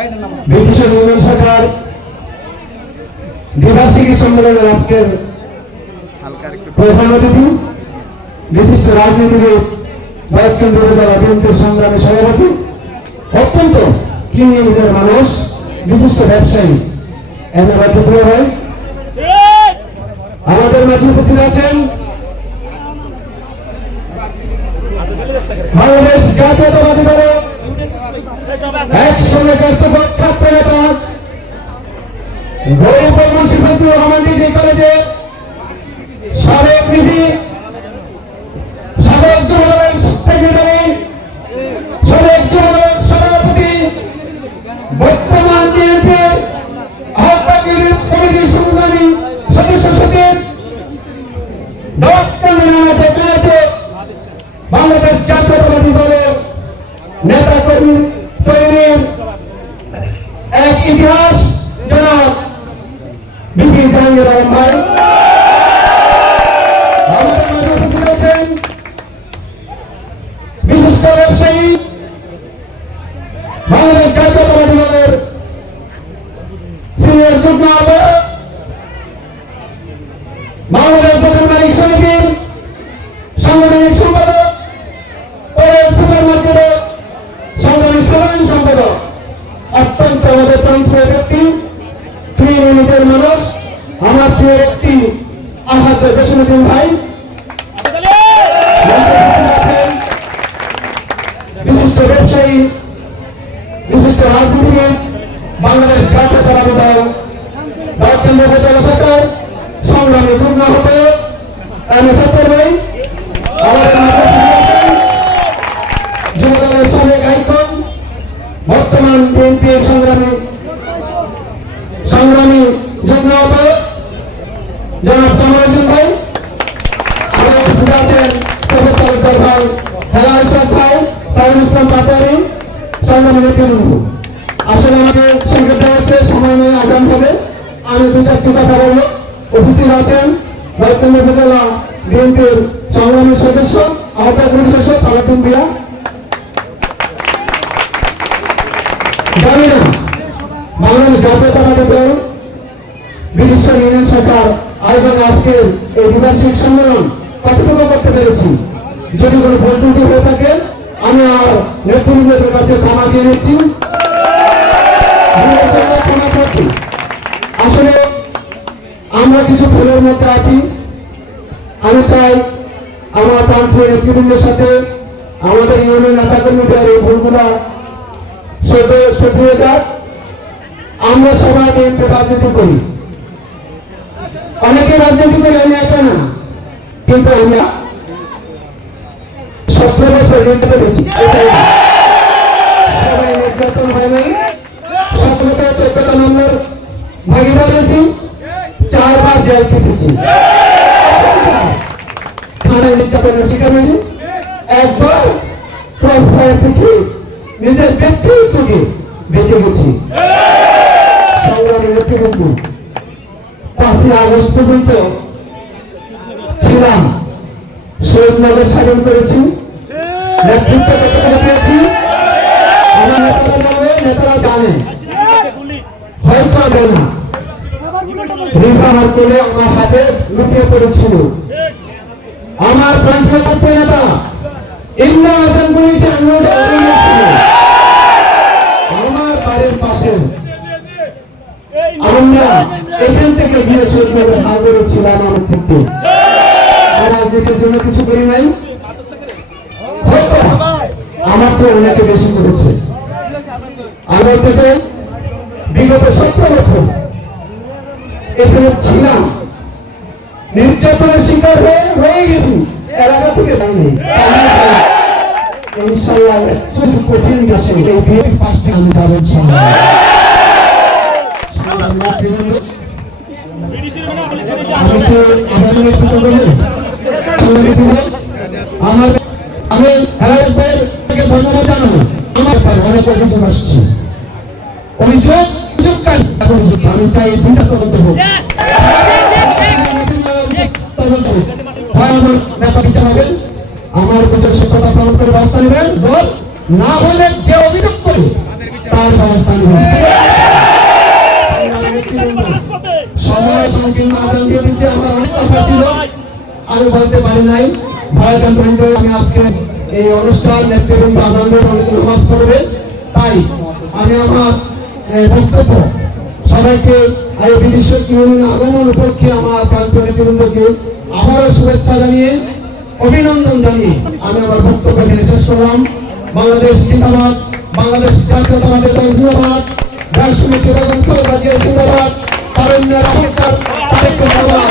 British union সরকার দ্বিবার্ষিকী সম্মেলনের আজকের প্রধান অতিথি বিশিষ্ট রাজনীতিবিদ বায়ুকেন্দ্র উপজেলা বিএনপির সংগ্রামী সভাপতি, অত্যন্ত কিংবদন্তির মানুষ, বিশিষ্ট ব্যবসায়ী ভাই আমাদের মাঝে উপস্থিত আছেন বাংলাদেশ জাতীয়তাবাদী দলের একসময় কর্তব্য ছাত্র নেতা গৌরব মুন্সি ফজলুর রহমান ডিগ্রি কলেজে সাবেক বিপি, সাবেক যুবদলের সেক্রেটারি, সাবেক যুবদলের সভাপতি, বর্তমান বিএনপির আহ্বায়ক কমিটির সংগ্রামী সদস্য সচিব বাংলাদেশ জাতীয়তাবাদী দলের নেতা কর্মী তৈরির এক ইতিহাস জনাব বিপি জাহাঙ্গীর আলম ভাই আমাদের মাঝে উপস্থিত আছেন বিশিষ্ট ব্যবসায়ী, বাংলাদেশ জাতীয়তাবাদী দলের সিনিয়র যুগ্ম আহ্বায়ক, বাংলাদেশ দোকান মালিক সমিতির সাংগঠনিক সম্পাদক, সুপার মার্কেটের সংগ্রামী সাধারণ সম্পাদক, অত্যন্ত আমাদের প্রান্তীয় ব্যক্তি, প্রিয় নিজের মানুষ, আমার প্রিয় ব্যক্তি আহাজ জসীমউদ্দিন ভাই, বিশিষ্ট ব্যবসায়ী, বিশিষ্ট রাজনীতিবিদ, বাংলাদেশ জাতীয়তাবাদী দল বায়ুকেন্দ্র উপজেলা সরকার সংগ্রামী যুগ্ম আহ্বায়ক সত্তর ভাই, আমাদের যুবদলের সাবেক আইকন, বর্তমান বিএনপির সংগ্রামী যুগ্ম আহ্বায়ক জনাব কামাল হোসেন ভাই, আমাদের উপস্থিত আছেন সৈয়দ তালুকদার ভাই, হেলাল ইসলাম ভাই, সাইফুল ইসলাম পাটোয়ারি, সংগ্রামী নেতৃবৃন্দ। আসলে আমাকে সংকেত দেওয়া হচ্ছে সময় নিয়ে আজান হবে, আমি দু চারটি কথা বলবো। উপস্থিত আছেন বায়ুকেন্দ্র উপজেলা বিএনপির সংগ্রামী সদস্য আহ্বায়ক সদস্য সালাউদ্দিন ভূঁইয়া। জানি না বাংলাদেশ জাতীয়তাবাদী দল ব্রিটিশ ইউনিয়ন সরকার আয়োজনে আজকের এই দ্বিবার্ষিক সম্মেলন কতটুকু করতে পেরেছি। যদি কোনো ভুল ত্রুটি হয়ে থাকে আমি আমার নেতৃবৃন্দের কাছে ক্ষমা চেয়ে নিচ্ছি। আসলে আমরা কিছু ভুলের মধ্যে আছি। আমি চাই আমার প্রান্তীয় নেতৃবৃন্দের সাথে আমাদের ইউনিয়ন নেতা কর্মীদের এই ভুলগুলা সঠিয়ে যাক। আমরা সবাই বিএনপি রাজনীতি করি, অনেকে রাজনীতি করি, আমি একা না, কিন্তু আমরা 17 বছর নির্যাতন পেয়েছি, সবাই নির্যাতন হয় নাই। 17-14 নম্বর ভাগিদার হয়েছি, 4 বার জেল খেটেছি, থানায় নির্যাতনের শিকার হয়েছি, একবার ক্রস ফায়ার থেকে নিজের ব্যক্তিত্বকে বেঁচে গেছি। সংগ্রামী নেতৃবৃন্দ 5ই আগস্ট পর্যন্ত ছিলাম, শহীদনগর স্বাধীন করেছি, নেতৃত্ব কতটা পেয়েছি আমার নেতারা বলবে, নেতারা জানে, হয়তো জানে না। রিফার কোলে আমার হাতে লুটিয়ে পড়েছিল আমার প্রান্তীয় ছাত্র নেতা ইমরান হাসান গুলিতে আমার বাড়ির পাশে। আমরা এখান থেকে গিয়ে শহীদনগর হাল করেছিলাম। আমার থেকে রাজনীতির জন্য কিছু করি নাই, হয়তো আমার চেয়ে অনেকে বেশি করেছে। আমি বলতে চাই বিগত 17 বছর এখানে ছিলাম, নির্যাতনের শিকার হয়ে গেছি, এলাকা থেকে দাঁড়িয়ে ইনশাআল্লাহ একটু কঠিন দেশে এই বিএনপির পাশ থেকে আমি যাবো ইনশাআল্লাহ। আমি তো আজানের কথা বলি, আমি হেলাল ভাইকে ধন্যবাদ জানাবো। আমার অনেক অভিযোগ আসছে, অভিযোগ আমি চাই 2টা তদন্ত হোক। আমার নেতা বিচার হবেন, আমার বিচার সত্যতা প্রমাণ করে ব্যবস্থা নেবেন, না হলে যে অভিযোগ করে তার ব্যবস্থা নেবেন। সময় সংকীর্ণ আজান দিয়ে দিচ্ছে, আমার অনেক কথা ছিল আমি বলতে পারি নাই। ভয়কান্তরিত আমি আজকে এই অনুষ্ঠান নেতৃবৃন্দ আজান দিয়ে নামাজ পড়বে, তাই আমি আমার বক্তব্য সবাইকে এই বিদেশ ইউনিয়ন আগমন উপলক্ষে আমার প্রান্তীয় নেতৃবৃন্দকে আবারও শুভেচ্ছা জানিয়ে অভিনন্দন জানিয়ে আমি আমার বক্তব্য এখানে শেষ করলাম। বাংলাদেশ জিন্দাবাদ, বাংলাদেশ জাতীয়তাবাদী দল জিন্দাবাদ, রাষ্ট্রপতি বেগম খালেদা জিয়া জিন্দাবাদ, তারুণ্যের অহংকার তারেক রহমান